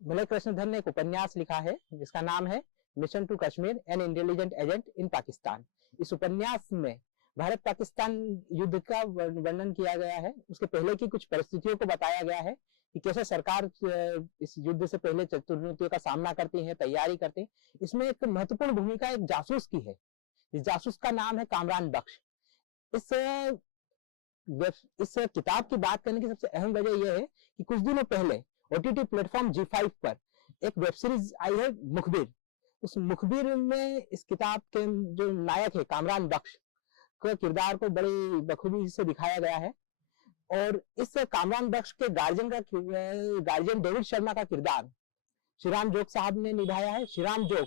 Malay कृष्णधर ने एक उपन्यास लिखा है जिसका नाम है mission to Kashmir an intelligent agent in Pakistan. इस उपन्यास में भारत पाकिस्तान युद्ध का वर्णन किया गया है। उसके पहले की कुछ परिस्थितियों को बताया गया है कि कैसे सरकार इस युद्ध से पहले चुनौतियों का सामना करती है, तैयारी करती है। इसमें एक महत्वपूर्ण भूमिका एक जासूस की है। इस जासूस का नाम है कामरान बख्श। इस किताब की बात करने की सबसे अहम वजह यह है कि कुछ दिनों पहले ओटीटी प्लेटफॉर्म जी5 पर एक वेब सीरीज आई है मुखबिर। उस मुखबिर में इस किताब के जो नायक है कामरान बख्श के किरदार को बड़ी बखूबी से दिखाया गया है। और इस कामरान बख्श के गार्जियन डेविड शर्मा का किरदार श्रीराम जोग साहब ने निभाया है। श्रीराम जोग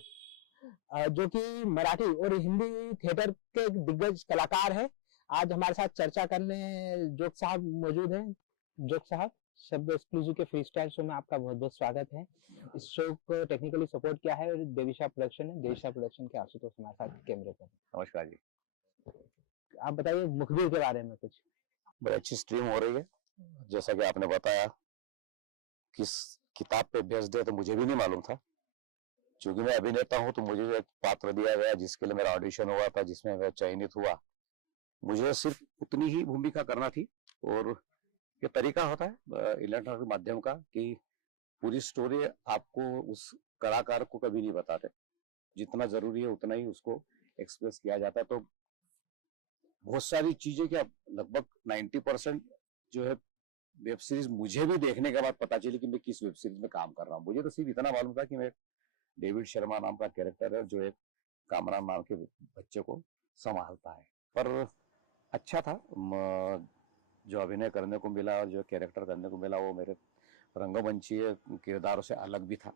जो कि मराठी और हिंदी थिएटर के दिग्गज कलाकार है। आज हमारे साथ चर्चा करने जोग साहब मौजूद हैं। जोग साहब, शब्द एक्सक्लूसिव के फ्री स्टाइल शो में आपका बहुत बहुत स्वागत है। इस शो को टेक्निकली सपोर्ट किया है देविशा प्रोडक्शन है। देविशा प्रोडक्शन के आशुतोष हमारे साथ कैमरे पर। नमस्कार जी। आप बताइए मुखबिर के बारे में कुछ। बड़ी अच्छी स्ट्रीम हो रही है। जैसा कि आपने बताया किस किताब पे बेस्ड है तो मुझे भी नहीं मालूम था। क्योंकि मैं अभिनेता हूं तो मुझे एक पात्र दिया गया जिसके लिए मेरा ऑडिशन हुआ था, जिसमें मैं चयनित हुआ। मुझे सिर्फ उतनी ही भूमिका करना थी। और ये तरीका होता है इलेक्ट्रॉनिक माध्यम का कि पूरी स्टोरी आपको उस कलाकार को कभी नहीं बताते। जितना जरूरी है उतना ही उसको एक्सप्रेस किया जाता है। तो बहुत सारी चीजें क्या लगभग 90% जो है वेब सीरीज मुझे भी देखने के बाद पता चली कि मैं किस वेब सीरीज में काम कर रहा हूँ। मुझे तो सिर्फ इतना मालूम था कि मैं डेविड शर्मा नाम का कैरेक्टर है जो एक कामरान नाम के बच्चे को संभालता है। पर अच्छा था जो अभिनय करने को मिला और जो कैरेक्टर करने को मिला वो मेरे रंगमंचीय किरदारों से अलग भी था।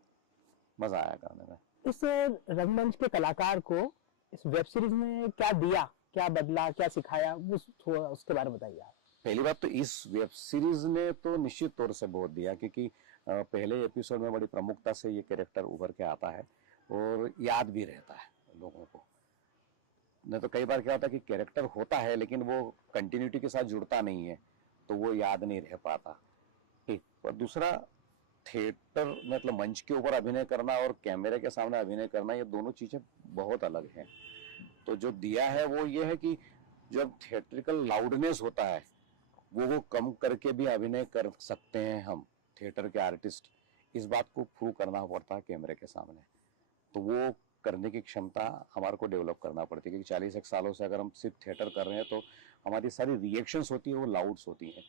मजा आया करने में। इस रंगमंच के कलाकार को इस वेब सीरीज में क्या दिया, क्या बदला, क्या सिखाया, थोड़ा उसके बारे में बताइए आप। पहली बात तो इस वेब सीरीज ने तो निश्चित तौर से बहुत दिया, क्योंकि पहले एपिसोड में बड़ी प्रमुखता से ये कैरेक्टर उभर के आता है और याद भी रहता है लोगों को। नहीं तो कई बार क्या होता है कि कैरेक्टर होता है लेकिन वो कंटिन्यूटी के साथ जुड़ता नहीं है तो वो याद नहीं रह पाता। ठीक। और दूसरा, थिएटर मतलब मंच के ऊपर अभिनय करना और कैमरे के सामने अभिनय करना ये दोनों चीजें बहुत अलग हैं। तो जो दिया है वो ये है कि जब थिएट्रिकल लाउडनेस होता है वो कम करके भी अभिनय कर सकते हैं हम थिएटर के आर्टिस्ट। इस बात को प्रूव करना पड़ता है कैमरे के सामने। तो वो करने की क्षमता हमारे को डेवलप करना पड़ती है, क्योंकि 40 सालों से अगर हम सिर्फ थिएटर कर रहे हैं तो हमारी सारी रिएक्शंस होती है वो लाउड्स होती हैं।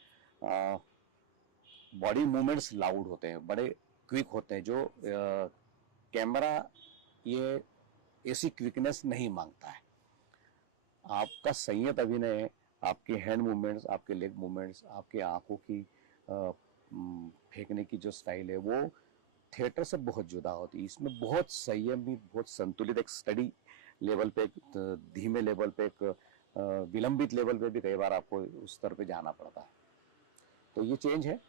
बॉडी मूवमेंट्स लाउड होते हैं, बड़े क्विक होते हैं, जो कैमरा ये ऐसी क्विकनेस नहीं मांगता है। आपका संयत अभिनय, आपके हैंड मूवमेंट्स, आपके लेग मूवमेंट्स, आपकी आंखों की फेंकने की जो स्टाइल है वो थिएटर से बहुत जुदा होती है। इसमें बहुत संयमित, बहुत संतुलित, एक स्टडी लेवल पे, एक धीमे लेवल पे, एक विलंबित लेवल पे भी कई बार आपको उस स्तर पे जाना पड़ता है। तो ये चेंज है।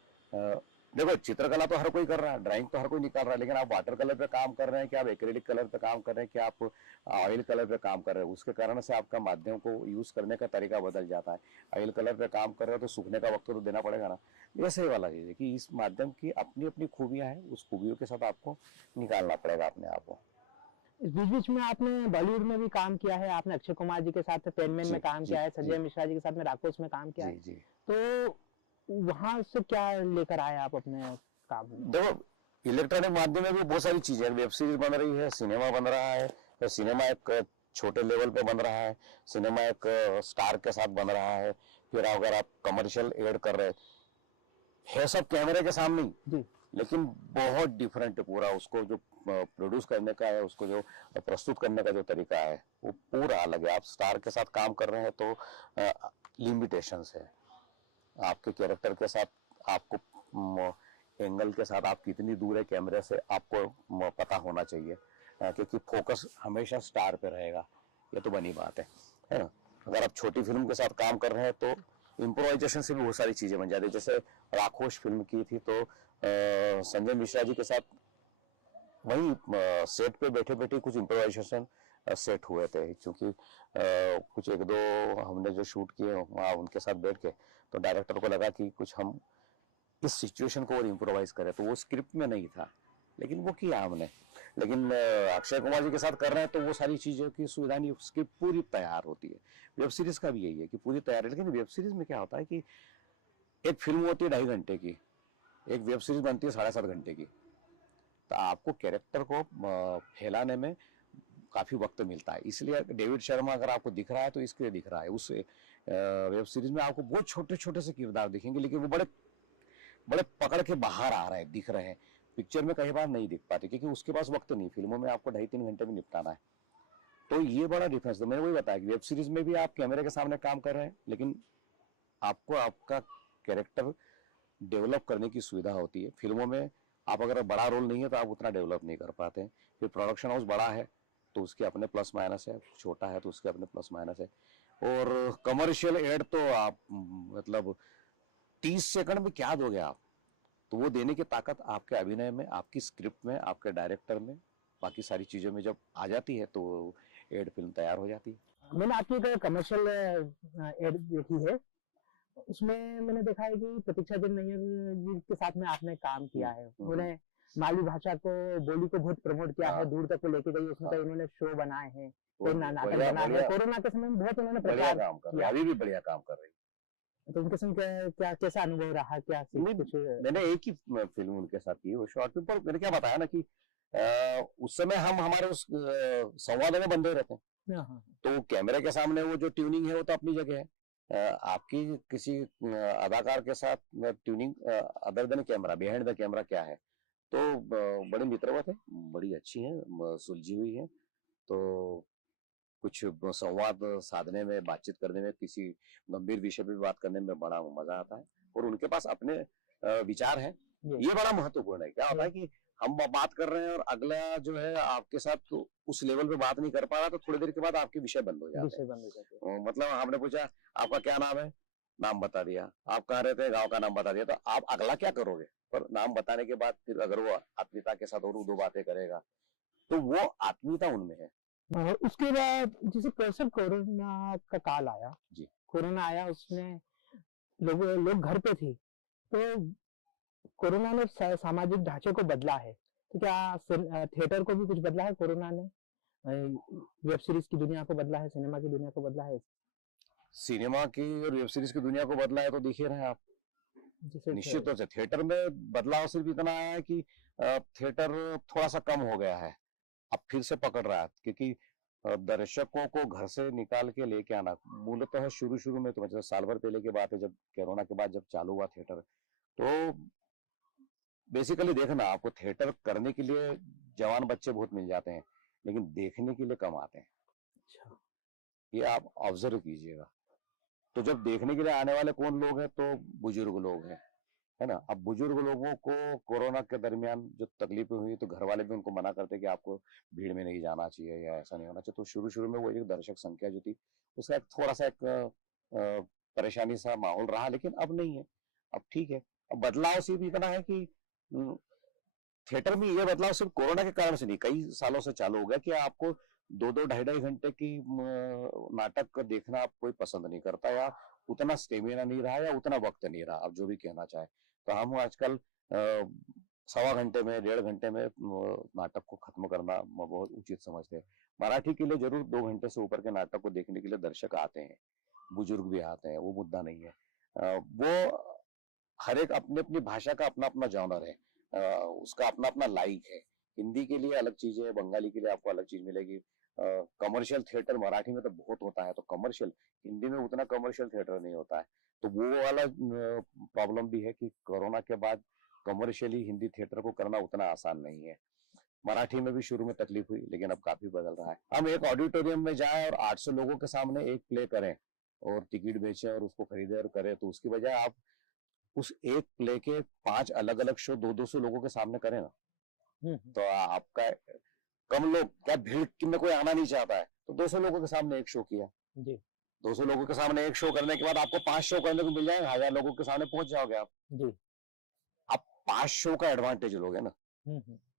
देखो, चित्रकला तो हर कोई कर रहा है, ड्राइंग तो हर कोई निकाल रहा है, लेकिन आप वाटर कलर पे काम कर रहे हैं कि आप एक्रेलिक कलर पे काम कर रहे हैं कि आप ऑयल कलर पे काम कर रहे हैं, उसके कारण से आपका माध्यम को यूज करने का तरीका बदल जाता है। ऑयल कलर पे काम कर रहे हो तो सूखने का वक्त तो देना पड़ेगा ना। ऐसे ही वाला चीज है कि इस माध्यम की अपनी अपनी खूबियां हैं, उस खूबियों के साथ आपको निकालना पड़ेगा अपने आप को। इस बीच बीच में आपने बॉलीवुड में भी काम किया है। आपने अक्षय कुमार जी के साथ पेनमैन में काम किया है, संजय मिश्रा जी के साथ में राक्षस में काम किया है। तो वहां से क्या लेकर आए आप अपने काम में? देखो, इलेक्ट्रॉनिक माध्यम में भी बहुत सारी चीजें, वेब सीरीज बन रही है, सिनेमा बन रहा है, तो सिनेमा एक छोटे लेवल पे बन रहा है, सिनेमा एक स्टार के साथ बन रहा है, फिर अगर आप कमर्शियल एड कर रहे है सब कैमरे के सामने ही, लेकिन बहुत डिफरेंट है पूरा। उसको जो प्रोड्यूस करने का है, उसको जो प्रस्तुत करने का जो तरीका है वो पूरा अलग है। आप स्टार के साथ काम कर रहे हैं तो लिमिटेशंस है। आपके कैरेक्टर के साथ, आपको एंगल के साथ आप कितनी दूर है कैमरे से आपको पता होना चाहिए, क्योंकि फोकस हमेशा स्टार पे रहेगा। ये तो बनी बात है ना। अगर आप छोटी फिल्म के साथ काम कर रहे हैं तो इम्प्रोवाइजेशन से भी बहुत सारी चीजें बन जाती है। जैसे राक्षस फिल्म की थी तो संजय मिश्रा जी के साथ वही सेट पे बैठे बैठे कुछ इम्प्रोवाइजेशन सेट हुए थे, क्योंकि कुछ एक दो हमने जो शूट किए वहाँ उनके साथ बैठ के तो डायरेक्टर को लगा कि कुछ हम इस सिचुएशन को और इम्प्रोवाइज करें, तो वो स्क्रिप्ट में नहीं था लेकिन वो किया हमने। लेकिन अक्षय कुमार जी के साथ कर रहे हैं तो वो सारी चीजों की सुविधा नहीं, उसकी पूरी तैयार होती है। वेब सीरीज का भी यही है कि पूरी तैयार है, लेकिन वेब सीरीज में क्या होता है कि एक फिल्म होती है 2.5 घंटे की, एक वेब सीरीज बनती है 7.5 घंटे की, तो आपको कैरेक्टर को फैलाने में काफी वक्त मिलता है। इसलिए डेविड शर्मा अगर आपको दिख रहा है तो इसके लिए दिख रहा है। उस वेब सीरीज में आपको बहुत छोटे छोटे से किरदार दिखेंगे, लेकिन वो बड़े बड़े पकड़ के बाहर आ रहे हैं, दिख रहे हैं। पिक्चर में कई बार नहीं दिख पाते क्योंकि उसके पास वक्त नहीं, फिल्मों में आपको 2.5-3 घंटे में निपटाना है। तो ये बड़ा डिफरेंस। तो मैंने वही बताया कि वेब सीरीज में भी आप कैमरे के सामने काम कर रहे हैं, लेकिन आपको आपका कैरेक्टर डेवलप करने की सुविधा होती है। फिल्मों में आप अगर बड़ा रोल नहीं है तो आप उतना डेवलप नहीं कर पाते हैं। फिर प्रोडक्शन हाउस बड़ा है तो उसके अपने प्लस माइनस है, छोटा है तो उसके अपने प्लस माइनस है। और कमर्शियल एड तो आप मतलब 30 सेकंड में क्या दोगे आप, तो वो देने की ताकत आपके अभिनय में, आपकी स्क्रिप्ट में, आपके डायरेक्टर में, बाकी सारी चीजों में जब आ जाती है तो एड फिल्म तैयार हो जाती है। मैंने आपकी एक कमर्शियल एड देखी है, उसमें मैंने देखा है कि प्रतीक्षा जैन नैयर जी के साथ में आपने काम किया है। उन्होंने मालवी भाषा को, बोली को बहुत प्रमोट किया है, दूर तक को लेके गई। उसमें कई उन्होंने शो बनाए हैं, कोई नाटक बनाए हैं। कोरोना के समय में बहुत उन्होंने प्रचार किया, अभी भी बढ़िया काम कर रही है। तो उनके संग क्या कैसा अनुभव रहा, क्या कुछ? मैंने एक ही फिल्म उनके साथ की, वो शॉर्ट फिल्म। पर मैंने क्या बताया ना कि उस समय हम हमारे उस संवाद में बंधे रहते हैं, तो कैमरे के सामने वो जो ट्यूनिंग है वो तो अपनी जगह है। आपकी किसी अदाकार के साथ tuning other than camera, behind the camera क्या है, तो बड़ी मित्रवत है, बड़ी अच्छी है, सुलझी हुई है। तो कुछ संवाद साधने में, बातचीत करने में, किसी गंभीर विषय पे बात करने में बड़ा मजा आता है। और उनके पास अपने विचार हैं, ये बड़ा महत्वपूर्ण है। क्या होता है कि हम बात कर रहे हैं और अगला जो है आपके साथ तो उस लेवल पे बात नहीं कर पा रहा, तो थोड़ी देर के बाद आपके विषय बंद हो जाते हैं। मतलब हमने पूछा आपका क्या नाम है, नाम बता दिया, आप कहाँ रहते हैं, गाँव का नाम बता दिया, तो आप अगला क्या करोगे? पर नाम बताने के बाद फिर अगर वो आत्मीयता के साथ और 2 बातें करेगा तो वो आत्मीयता उनमें है। उसके बाद जैसे कैसे कोरोना का काल आया जी, कोरोना आया, उसमें लोग घर पे थे, तो कोरोना ने सामाजिक ढांचे को बदला है, तो क्या थिएटर को भी कुछ बदला है कोरोना ने? वेब सीरीज की दुनिया को बदला है, सिनेमा की दुनिया को बदला है? सिनेमा की और वेब सीरीज की दुनिया को बदला है तो देख ही रहे हैं आप। निश्चित तौर से थिएटर में बदलाव सिर्फ इतना आया है कि थिएटर थोड़ा सा कम हो गया है, अब फिर से पकड़ रहा है, क्योंकि दर्शकों को घर से निकाल के लेके आना मूलतः शुरू में तो मतलब साल भर पहले की बात है, जब कोरोना के बाद जब चालू हुआ थिएटर, तो बेसिकली देखना आपको थिएटर करने के लिए जवान बच्चे बहुत मिल जाते हैं, लेकिन देखने के लिए कम आते हैं। अच्छा, ये आप ऑब्जर्व कीजिएगा। तो जब देखने के लिए आने वाले कौन लोग हैं, तो बुजुर्ग लोग हैं, है ना। अब बुजुर्ग लोगों को कोरोना के दरमियान जो तकलीफें हुई तो घर वाले भी उनको मना करते कि आपको भीड़ में नहीं जाना चाहिए या ऐसा नहीं होना चाहिए। तो शुरू में वो एक दर्शक संख्या जो थी उसका एक थोड़ा सा एक परेशानी सा माहौल रहा, लेकिन अब नहीं है, अब ठीक है। अब बदलाव सिर्फ इतना है कि थिएटर में ये बदलाव सिर्फ कोरोना के कारण से नहीं, कई सालों से चालू हो गया कि आपको 2-2, 2.5 घंटे की नाटक देखना आप कोई पसंद नहीं करता, या उतना स्टेमिना नहीं रहा, या उतना वक्त नहीं रहा, आप जो भी कहना चाहे। तो हम आजकल 1.25 घंटे में, 1.5 घंटे में नाटक को खत्म करना बहुत उचित समझते हैं। मराठी के लिए जरूर 2 घंटे से ऊपर के नाटक को देखने के लिए दर्शक आते हैं, बुजुर्ग भी आते हैं, वो मुद्दा नहीं है। वो हर एक अपनी अपनी भाषा का अपना अपना जॉनर है, उसका अपना अपना लाइक है। हिंदी के लिए अलग चीज है, बंगाली के लिए आपको अलग चीज मिलेगी। कमर्शियल थिएटर मराठी में तो बहुत होता है, तो कमर्शियल हिंदी में उतना कमर्शियल थिएटर नहीं होता है। तो वो वाला प्रॉब्लम भी है कि कोरोना के बाद कमर्शियली हिंदी थिएटर को करना उतना आसान नहीं है। मराठी में भी शुरू में तकलीफ हुई, लेकिन अब काफी बदल रहा है। हम एक ऑडिटोरियम में जाएं और 800 लोगों के सामने एक प्ले करें और टिकट बेचें और उसको खरीदें और करें, तो उसकी बजाय आप उस एक प्ले के 5 अलग अलग शो 200 लोगों के सामने करें ना, तो आपका कम लोग, क्या भीड़ में कोई आना नहीं चाहता है, तो 200 लोगों के सामने एक शो किया जी, 200 लोगों के सामने एक शो करने के बाद आपको 5 शो करने को मिल जाएंगे, 1000 लोगों के सामने पहुंच जाओगे आप जी। आप 5 शो का एडवांटेज लोगे ना,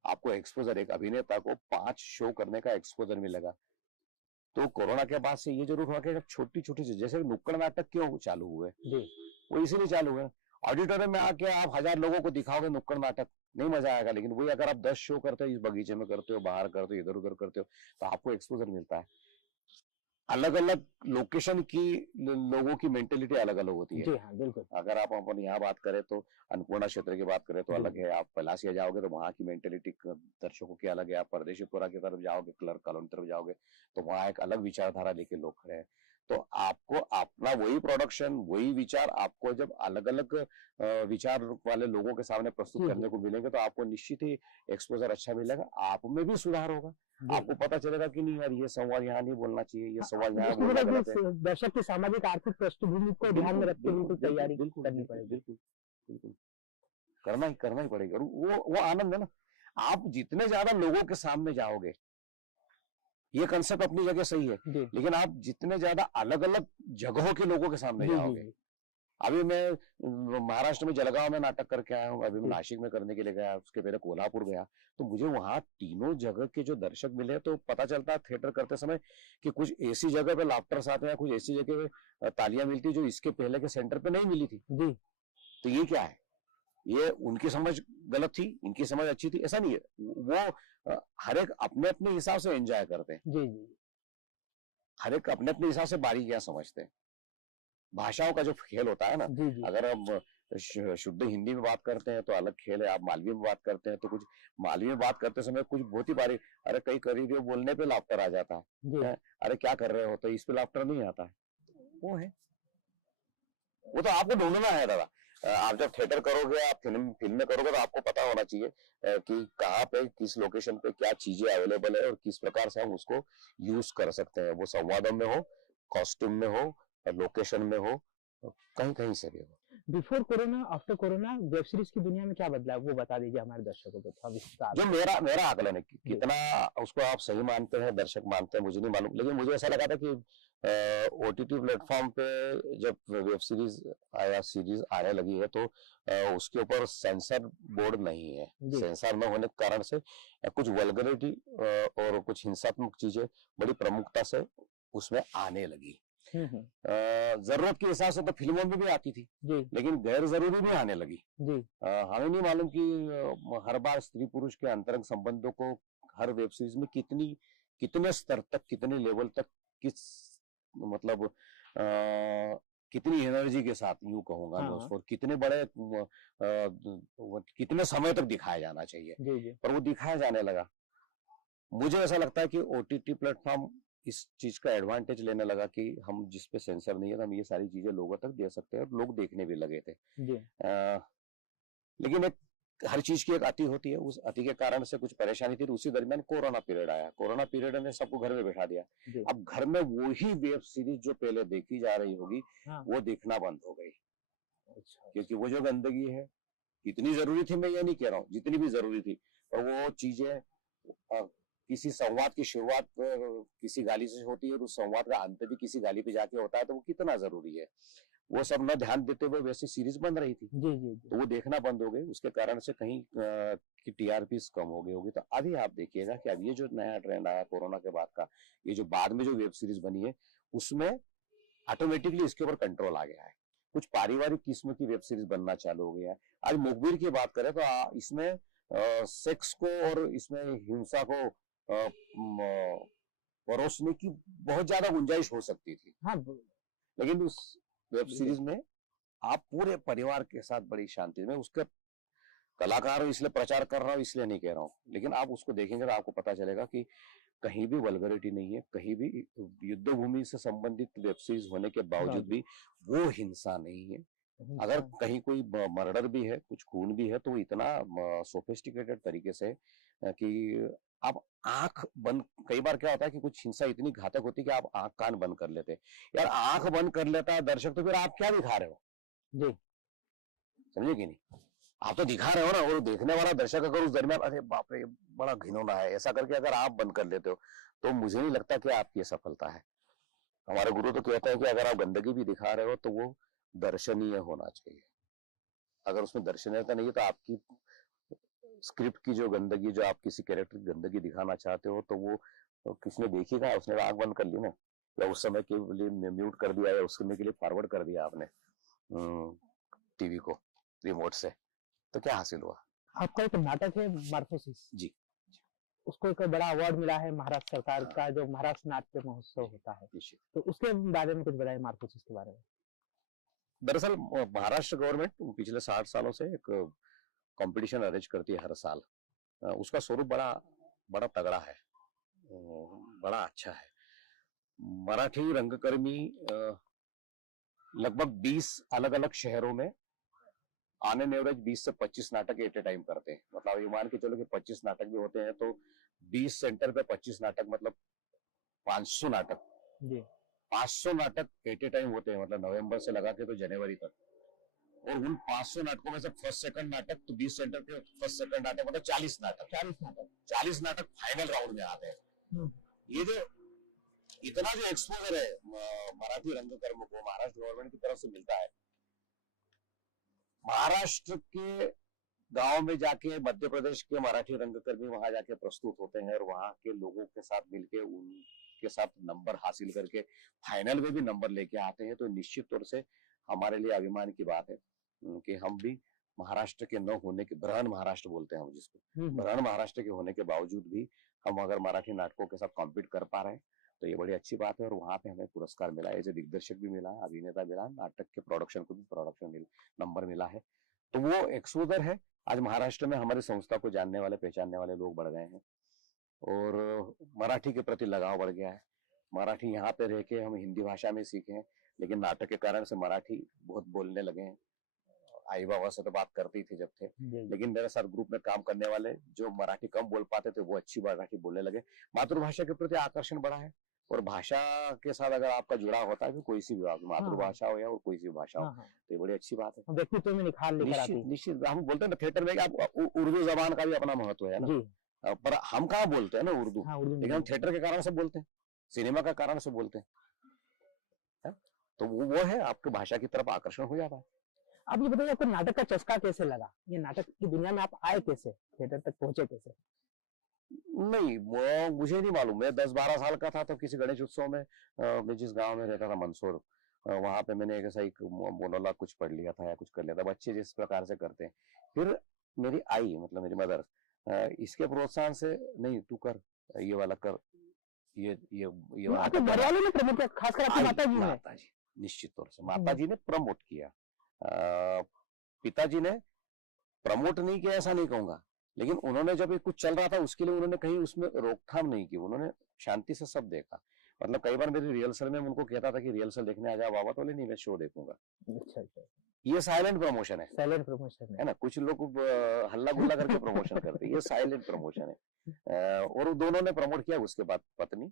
आपको एक्सपोजर, एक अभिनेता को 5 शो करने का एक्सपोजर मिलेगा। तो कोरोना के बाद से ये जरूर हुआ कि छोटी छोटी चीज, जैसे नुक्कड़ नाटक क्यों चालू हुए, वो इसीलिए चालू हुए। ऑडिटोरियम में आके आप 1000 लोगों को दिखाओगे नुक्कड़ नाटक, नहीं मजा आएगा। लेकिन वही अगर आप 10 शो करते हो, इस बगीचे में करते हो, बाहर करते हो, इधर उधर करते हो, तो आपको एक्सपोजर मिलता है। अलग अलग लोकेशन की लोगों की मेंटेलिटी अलग अलग होती है। जी हाँ, बिल्कुल। अगर आप अपन यहाँ बात करें तो अन्नपूर्णा क्षेत्र की बात करें तो अलग है, आप पलासिया जाओगे तो वहाँ की मेंटेलिटी दर्शकों की अलग है, आप परदेशीपुरा की तरफ जाओगे, क्लर्क कॉलोनी तरफ जाओगे तो वहाँ एक अलग विचारधारा लेके लोग खड़े हैं। तो आपको अपना वही प्रोडक्शन, वही विचार आपको जब अलग अलग विचार वाले लोगों के सामने प्रस्तुत करने को मिलेंगे तो आपको निश्चित ही एक्सपोजर अच्छा मिलेगा, आप में भी सुधार होगा। आपको पता चलेगा कि नहीं यार, ये संवाद यहाँ नहीं बोलना चाहिए, ये संवाद यहाँ बोलना गलत है। दर्शक की सामाजिक आर्थिक पृष्ठभूमि को ध्यान में रखते हुए तैयारी करनी पड़ेगी। बिल्कुल बिल्कुल करना ही पड़ेगा। वो आनंद है ना, आप जितने ज्यादा लोगों के सामने जाओगे, ये कंसेप्ट अपनी जगह सही है, लेकिन आप जितने ज्यादा अलग अलग जगहों के लोगों के सामने जाओगे। अभी मैं महाराष्ट्र में जलगांव में नाटक करके आया हूँ, अभी मैं नासिक में करने के लिए गया, उसके पहले कोल्हापुर गया, तो मुझे वहाँ तीनों जगह के जो दर्शक मिले तो पता चलता है थिएटर करते समय कि कुछ ऐसी जगह पे लाफ्टर्स आते हैं, कुछ ऐसी जगह पे तालियां मिलती जो इसके पहले के सेंटर पे नहीं मिली थी। जी। तो ये क्या है? ये उनकी समझ गलत थी, इनकी समझ अच्छी थी, ऐसा नहीं है। वो हर एक अपने अपने हिसाब से एंजॉय करते हैं। जी जी। हर एक अपने अपने हिसाब से बारीकियां समझते हैं। भाषाओं का जो खेल होता है ना, अगर हम शुद्ध हिंदी में बात करते हैं तो अलग खेल है, आप मालवी में बात करते हैं तो कुछ मालवी में बात करते समय कुछ बहुत ही बारीक, अरे कई करीबी बोलने पे लाफ्टर आ जाता है, अरे क्या कर रहे हो, तो इस पे लाफ्टर नहीं आता है। वो है, वो तो आपको ढूंढना है दादा। आप जब थिएटर करोगे, आप फिल्म में करोगे तो आपको पता होना चाहिए कि कहाँ पे किस लोकेशन पे क्या चीजें अवेलेबल है और किस प्रकार से हम उसको यूज कर सकते हैं। वो संवादों में हो, कॉस्ट्यूम में हो, लोकेशन में हो, कहीं कहीं से भी हो। Before corona, after corona web series की दुनिया में क्या बदला है वो बता दीजिए हमारे दर्शकों को थोड़ा विस्तार। जो मेरा आकलन है, कितना उसको आप सही मानते हैं, दर्शक मानते हैं, मुझे नहीं मालूम, लेकिन मुझे ऐसा लगा था कि ओटीटी प्लेटफॉर्म पे जब वेब सीरीज आने लगी है तो उसके ऊपर सेंसर बोर्ड नहीं है। सेंसर न होने के कारण से कुछ वल्गरिटी और कुछ हिंसात्मक चीजें बड़ी प्रमुखता से उसमें आने लगी। जरूरत के हिसाब से तो फिल्मों में भी आती थी, लेकिन गैर जरूरी भी आने लगी। हमें नहीं मालूम कि हर बार स्त्री पुरुष के अंतरंग संबंधों को हर वेब सीरीज में कितने स्तर तक, कितने लेवल तक, किस मतलब कितनी एनर्जी के साथ, यूं कहूंगा मैं उसको, कितने बड़े कितने समय तक दिखाया जाना चाहिए, पर वो दिखाया जाने लगा। मुझे ऐसा लगता है कि ओटीटी प्लेटफॉर्म इस चीज का एडवांटेज लेने लगा कि हम जिस पे सेंसर नहीं है तो हम ये सारी चीजें लोगों तक दे सकते हैं और लोग देखने भी लगे थे। लेकिन हर चीज की एक अति होती है, उस अति के कारण से कुछ परेशानी थी। उसी दरमियान कोरोना पीरियड आया, कोरोना पीरियड ने सबको घर में बैठा दिया। अब घर में वही वेब सीरीज जो पहले देखी जा रही होगी वो देखना बंद हो गई। क्योंकि वो जो गंदगी है, कितनी जरूरी थी मैं ये नहीं कह रहा हूँ, जितनी भी जरूरी थी, और वो चीजें किसी संवाद की शुरुआत किसी गाली से होती है और उस संवाद का अंत भी किसी गाली पे जाके होता है, तो वो कितना जरूरी है, वो सब न ध्यान देते हुए वैसी सीरीज बन रही थी। जी। तो वो देखना बंद हो गई, उसके कारण से कहीं की टीआरपी कम हो गई होगी। तो अभी आप देखिएगा कि अब ये जो नया ट्रेंड आया कोरोना के बाद का, ये जो बाद में जो वेब सीरीज बनी है उसमें ऑटोमेटिकली इसके ऊपर कंट्रोल आ गया है। कुछ पारिवारिक किस्म की वेब सीरीज बनना चालू हो गया है। आज मुखबिर की बात करें तो इसमें सेक्स को और इसमें हिंसा को परोसने की बहुत ज्यादा गुंजाइश हो सकती थी। हाँ, लेकिन उस वेब सीरीज में आप पूरे परिवार के साथ बड़ी शांति में, उसके कलाकार इसलिए प्रचार कर रहा हूँ इसलिए नहीं कह रहा हूँ, लेकिन आप उसको देखेंगे तो आपको पता चलेगा कि कहीं भी वल्गरिटी नहीं है, कहीं भी युद्ध भूमि से संबंधित वेब सीरीज होने के बावजूद भी वो हिंसा नहीं है। अगर कहीं कोई मर्डर भी है, कुछ खून भी है, तो इतना सोफिस्टिकेटेड तरीके से कि आप आंख बंद, कई बार क्या होता है कि कुछ हिंसा इतनी घातक होती है कि आप आंख कान बंद कर लेते हैं। यार आंख बंद कर लेता है दर्शक तो फिर आप क्या दिखा रहे हो? जी, समझे कि नहीं? आप तो दिखा रहे हो ना, और देखने वाला दर्शक अगर उस दरमियान अरे बाप रे बड़ा घिनौना है ऐसा करके अगर आप बंद कर लेते हो तो मुझे नहीं लगता कि आपकी सफलता है। हमारे गुरु तो कहते हैं कि अगर आप गंदगी भी दिखा रहे हो तो वो दर्शनीय होना चाहिए। अगर उसमें दर्शनीयता नहीं है तो आपकी स्क्रिप्ट की जो गंदगी, जो आप किसी कैरेक्टर की गंदगी दिखाना चाहते हो तो वो तो किसने देखी था? उसने आंख बंद कर ली ना, या उस समय के लिए म्यूट कर दिया, या उस समय के लिए फॉरवर्ड कर दिया आपने टीवी को रिमोट से, तो क्या हासिल हुआ? आपका एक नाटक है मार्कोसिस जी। उसको एक बड़ा अवार्ड मिला है महाराष्ट्र सरकार का जो महाराष्ट्र नाट्य महोत्सव होता है निश्चित। तो उसके बारे में कुछ बताइए मार्कोसिस के बारे में। दरअसल महाराष्ट्र गवर्नमेंट पिछले 60 सालों से एक कंपटीशन अरेंज करती है हर साल। उसका स्वरूप बड़ा बड़ा तगड़ा है, बड़ा अच्छा है। मराठी रंगकर्मी लगभग 20 अलग अलग शहरों में ऑन एन एवरेज 20 से 25 नाटक एट ए टाइम करते हैं। मतलब ये मान के चलो कि 25 नाटक भी होते हैं तो 20 सेंटर पे 25 नाटक मतलब 500 नाटक जी 500 नाटक एट ए टाइम होते हैं, मतलब नवंबर से लगा के तो जनवरी तक। और उन 500 नाटकों में से फर्स्ट सेकंड नाटक तो 20 सेंटर के फर्स्ट सेकंड नाटक मतलब 40 नाटक फाइनल राउंड में आते हैं। ये जो इतना जो एक्सपोजर है मराठी रंगकर्म को महाराष्ट्र गवर्नमेंट की तरफ से मिलता है, महाराष्ट्र के गांव में जाके मध्य प्रदेश के मराठी रंगकर्मी वहां जाके प्रस्तुत होते हैं और वहां के लोगों के साथ मिलके उनके साथ नंबर हासिल करके फाइनल में भी नंबर लेके आते हैं, तो निश्चित तौर से हमारे लिए अभिमान की बात है कि हम भी महाराष्ट्र के न होने के, बृहन महाराष्ट्र बोलते हैं हम जिसको, बृहन महाराष्ट्र के होने के बावजूद भी हम अगर मराठी नाटकों के साथ कॉम्पीट कर पा रहे हैं तो ये बड़ी अच्छी बात है। और वहां पे हमें पुरस्कार मिला है, एज ए दिग्दर्शक भी मिला है, अभिनेता मिला है, नाटक के प्रोडक्शन को भी नंबर मिला है। तो वो एक्सपोजर है। आज महाराष्ट्र में हमारी संस्था को जानने वाले पहचानने वाले लोग बढ़ गए हैं और मराठी के प्रति लगाव बढ़ गया है। मराठी यहाँ पे रह के हम हिंदी भाषा में सीखे हैं, लेकिन नाटक के कारण से मराठी बहुत बोलने लगे हैं। आई बाबा से तो बात करती थी जब थे, लेकिन मेरे साथ ग्रुप में काम करने वाले जो मराठी कम बोल पाते थे वो अच्छी मराठी बोलने लगे। मातृभाषा के प्रति आकर्षण बढ़ा है और भाषा के साथ अगर आपका जुड़ाव होता है कोई सी भी मातृभाषा हो या और कोई सी भाषा हो, तो ये बड़ी अच्छी बात है। व्यक्तित्व में निखार लेकर आती है। निश्चित हम बोलते हैं ना थिएटर में आप उर्दू जबान का भी अपना महत्व है ना, पर हम कहाँ बोलते हैं ना उर्दू, लेकिन हम थिएटर के कारण से बोलते हैं, सिनेमा का कारण से बोलते हैं, तो वो है आपकी भाषा की तरफ आकर्षण हो जाता है। अब ये बताइए आपको नाटक का चस्का कैसे लगा, ये नाटक की दुनिया में आप आए कैसे, थिएटर तक पहुंचे कैसे? नहीं वो मुझे नहीं मालूम। मैं 10-12 साल का था तो किसी गणेश उत्सव में मैं जिस गांव में रहता था मंदसौर, वहां पे मैंने एक मोनोलॉग कुछ पढ़ लिया था या कुछ कर लिया था, बच्चे जिस प्रकार से करते हैं। फिर मेरी आई मतलब मेरी मदर इसके प्रोत्साहन से नहीं तू कर ये वाला कर, ये आपके घर वालों ने प्रमोट किया, खासकर आपकी माता जी? निश्चित तौर से माता जी ने प्रमोट किया। पिताजी ने प्रमोट नहीं किया ऐसा नहीं कहूंगा, लेकिन उन्होंने जब ये कुछ चल रहा था उसके लिए उन्होंने कहीं उसमें रोकथाम नहीं की, उन्होंने शांति से सब देखा। मतलब कई बार मेरी रिहर्सल में उनको कहता था कि रिहर्सल देखने आ जाओ बाबा, तो नहीं मैं शो देखूंगा। अच्छा। ये साइलेंट प्रमोशन है, साइलेंट प्रमोशन है ना। कुछ लोग हल्ला गुल्ला करके प्रमोशन करते हैं, ये साइलेंट प्रमोशन है। और दोनों ने प्रमोट किया, उसके बाद पत्नी,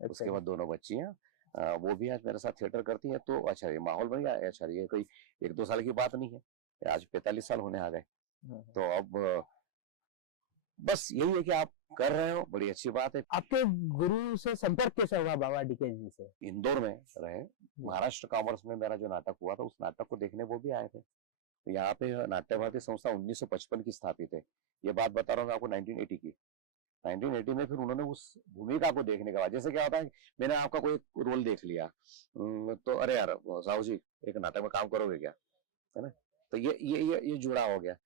उसके बाद दोनों बच्चियां, वो भी आज मेरे साथ थिएटर करती है। तो अच्छा ये माहौल बन गया। अच्छा ये कोई 1-2 साल की बात नहीं है, आज 45 साल होने आ गए। तो अब बस यही है कि आप कर रहे हो, बड़ी अच्छी बात है। आपके गुरु से संपर्क कैसे हुआ बाबा डीके जी से? इंदौर में रहे, महाराष्ट्र कॉमर्स में मेरा जो नाटक हुआ था उस नाटक को देखने वो भी आए थे। तो यहाँ पे नाट्य भारती संस्था 1955 की स्थापित है। ये बात बता रहा हूँ आपको 1980 की। 1980 में फिर उन्होंने उस भूमिका को देखने के बाद, जैसे क्या होता है मैंने आपका कोई रोल देख लिया तो अरे यार साहू जी एक नाटक में काम करोगे क्या, है ना। तो ये जुड़ा हो गया।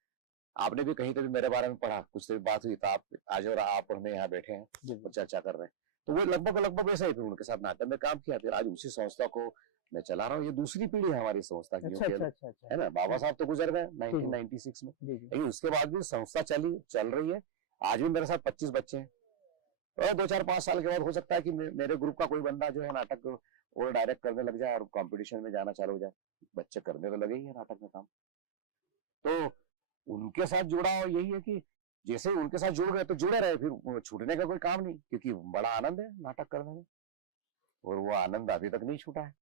आपने भी कहीं पे भी मेरे बारे में पढ़ा, कुछ तो बात हुई तो आप आज और आप और मैं यहाँ बैठे हैं और चर्चा कर रहे हैं। तो वो लगभग वैसा ही फिर उनके साथ नाटक में काम किया। फिर आज उसी संस्था को मैं चला रहा हूँ। ये दूसरी पीढ़ी है हमारी संस्था की, है ना। बाबा साहब तो गुजर गए 1996 में, लेकिन उसके बाद भी संस्था चल रही है। आज भी मेरे साथ 25 बच्चे हैं और 2-4-5 साल के बाद हो सकता है कि मेरे ग्रुप का कोई बंदा जो है नाटक और डायरेक्ट करने लग जाए और कंपटीशन में जाना चालू हो जाए। बच्चे करने तो लगे ही है नाटक में काम। तो उनके साथ जुड़ा हो यही है कि जैसे उनके साथ जुड़ गए तो जुड़े रहे, फिर छूटने का कोई काम नहीं, क्योंकि बड़ा आनंद है नाटक करने में और वो आनंद अभी तक नहीं छूटा है।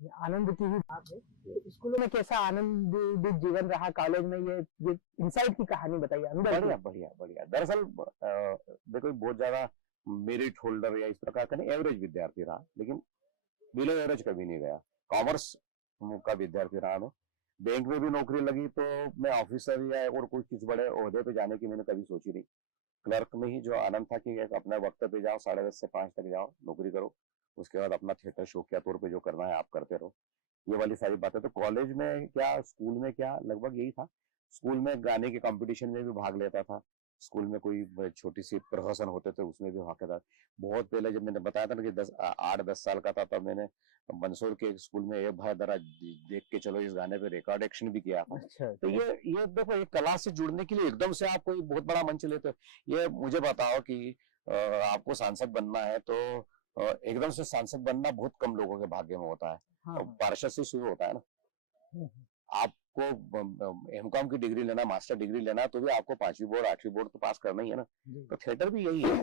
आनंद की ही बात है। स्कूलों में कैसा आनंदित जीवन रहा, कॉलेज में ये इनसाइड की कहानी बताइए। बढ़िया। दरअसल देखो बहुत ज्यादा मेरिट होल्डर या इस प्रकार का नहीं, एवरेज विद्यार्थी रहा, लेकिन बिलो एवरेज कभी नहीं गया। कॉमर्स का विद्यार्थी रहा मैं। बैंक में भी नौकरी लगी तो मैं ऑफिसर या और कोई किसी बड़े ओहदे पे जाने की मैंने कभी सोची नहीं। क्लर्क में ही जो आनंद था कि अपने वक्त पे जाओ, 10:30 से 5 तक जाओ, नौकरी करो, उसके बाद अपना थिएटर शौकिया तौर पे जो करना है आप करते रहो, ये वाली सारी बातें। तो कॉलेज में क्या स्कूल में क्या लगभग यही था। स्कूल में गाने के कंपटीशन में भी भाग लेता था, स्कूल में कोई छोटी सी प्रहसन होते थे उसमें भी भाग लेता था। बहुत पहले जब मैंने बताया था ना कि 8-10 साल का था, तब मैंने मंदसौर के एक स्कूल में, ये भाई जरा देख के चलो, इस गाने पे रिकॉर्ड एक्शन भी किया था। अच्छा तो ये देखो, एक कला से जुड़ने के लिए एकदम से आप कोई बहुत बड़ा मंच लेते हो। ये मुझे बताओ कि आपको सांसद बनना है तो एकदम से सांसद बनना बहुत कम लोगों के भाग्य में होता है। हाँ और पार्षद से शुरू होता है ना। हम्म, आपको एमकॉम की डिग्री लेना, मास्टर डिग्री लेना है, तो भी आपको 5वीं बोर्ड 8वीं बोर्ड तो पास करना ही है ना। जी। तो थिएटर भी यही है।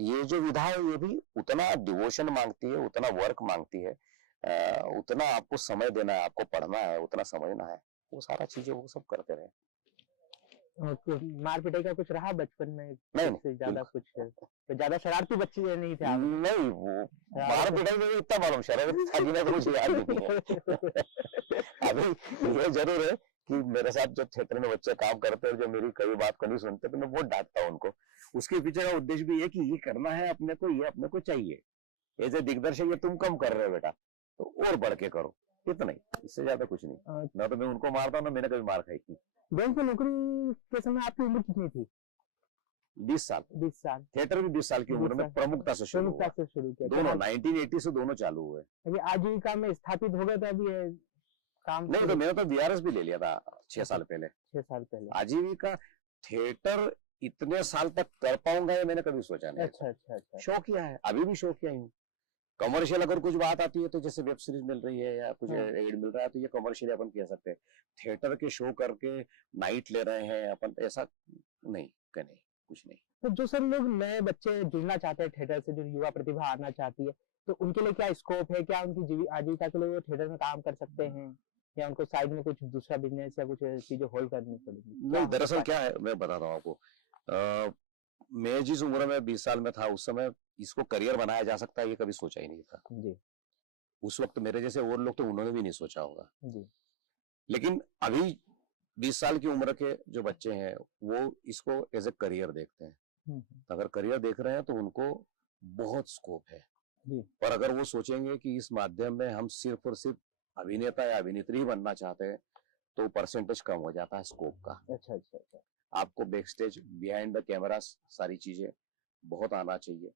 ये जो विधा है ये भी उतना डिवोशन मांगती है, उतना वर्क मांगती है, उतना आपको समय देना है, आपको पढ़ना है, उतना समझना है, वो सारा चीजें वो सब करते रहे। मार पिटाई का कुछ रहा बचपन में? नहीं इससे ज्यादा कुछ तो ज्यादा शरारती बच्चे नहीं थे आप? नहीं, वो मार पिटाई में इतना मालूम, शरारत था तो मुझे याद नहीं है। अभी ये जरूर है कि मेरे साथ जो थिएटर में बच्चे काम करते हैं, जो मेरी कई बात को नहीं सुनते, तो मैं बहुत डांटता हूँ उनको। उसके पीछे का उद्देश्य भी है कि ये करना है अपने को, ये अपने को चाहिए, एज ए दिग्दर्शक ये तुम कम कर रहे हो बेटा, तो और बढ़ के करो, इतना ही, इससे ज्यादा कुछ नहीं। ना तो मैं उनको मारता हूँ, ना मैंने कभी मार खाई थी। बैंक में नौकरी के समय आपकी उम्र कितनी थी? 20 साल। 20 साल। थिएटर भी 20 साल की उम्र में प्रमुखता से शुरू हुआ। किया दोनों 1980 से दोनों चालू हुए। अभी आजीविका में स्थापित हो गए तो अभी काम नहीं, तो मैंने तो बीआरएस भी ले लिया था 6 साल पहले। 6 साल पहले। आजीविका थिएटर इतने साल तक कर पाऊंगा ये मैंने कभी सोचा नहीं। अच्छा। शौकिया है, अभी भी शौकिया हूँ। कमर्शियल अगर कुछ बात आती है तो जैसे वेब सीरीज मिल रही है या कुछ एड मिल रहा है तो ये कमर्शियल अपन कह सकते हैं। थिएटर के शो करके नाइट ले रहे हैं अपन, ऐसा नहीं, कुछ नहीं। तो जो सर लोग नए बच्चे जुड़ना चाहते हैं थिएटर से, जो युवा प्रतिभा आना चाहती है, तो उनके लिए क्या स्कोप है? क्या उनकी आजीविका के लिए वो थिएटर में काम कर सकते हैं, या उनको साइड में कुछ दूसरा बिजनेस या कुछ चीजें होल्ड करनी पड़ेगी? नहीं, दरअसल क्या है मैं बताता हूँ आपको। मैं जिस उम्र में 20 साल में था उस समय इसको करियर बनाया जा सकता है ये कभी सोचा ही नहीं था जी। उस वक्त मेरे जैसे और लोग तो उन्होंने भी नहीं सोचा होगा जी। लेकिन अभी 20 साल की उम्र के जो बच्चे हैं वो इसको एज ए करियर देखते हैं। तो अगर करियर देख रहे हैं तो उनको बहुत स्कोप है जी। पर अगर वो सोचेंगे कि इस माध्यम में हम सिर्फ और सिर्फ अभिनेता या अभिनेत्री ही बनना चाहते हैं तो परसेंटेज कम हो जाता है स्कोप का। अच्छा। आपको back stage behind the camera सारी चीजें बहुत आना चाहिए,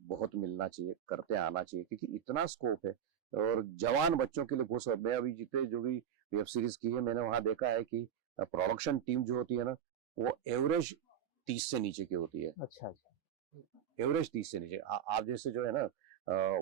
बहुत मिलना चाहिए, करते आना चाहिए क्योंकि इतना स्कोप है। और जवान बच्चों के लिए बहुत सब, मैं अभी जितने जो भी वेब सीरीज की है मैंने वहां देखा है कि प्रोडक्शन टीम जो होती है ना वो एवरेज 30 से नीचे की होती है। अच्छा। एवरेज 30 से नीचे। आप जैसे जो है ना